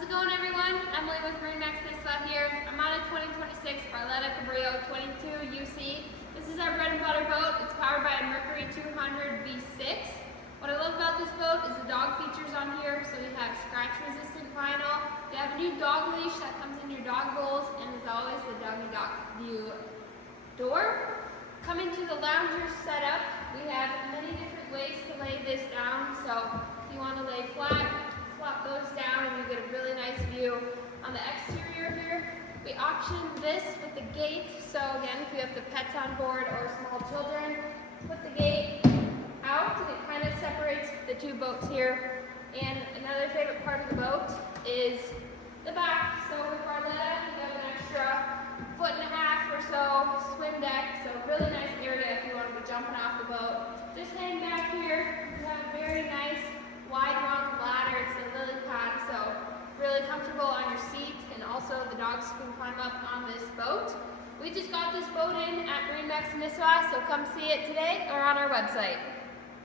How's it going, everyone? Emily with MarineMax Nisswa here. I'm on a 2026 Barletta Cabrio 22 UC. This is our bread and butter boat. It's powered by a Mercury 200 V6. What I love about this boat is the dog features on here. So you have scratch-resistant vinyl. You have a new dog leash that comes in your dog bowls, and as always, the Doggy Dock view door. Coming to the lounger setup, we have many different ways to lay this down. So if you want to lay flat, flop those down and you get a really nice view. On the exterior here, we option this with the gate. So again, if you have the pets on board or small children, put the gate out and it kind of separates the two boats here. And another favorite part of the boat is the back. So with Barletta, you have an extra 1.5 feet or so swim deck. So really nice area if you want to be jumping off the boat. Just hang back here, you have a very nice wide rung ladder. It's a lily pad, so really comfortable on your seat, and also the dogs can climb up on this boat. We just got this boat in at MarineMax Nisswa, so come see it today or on our website.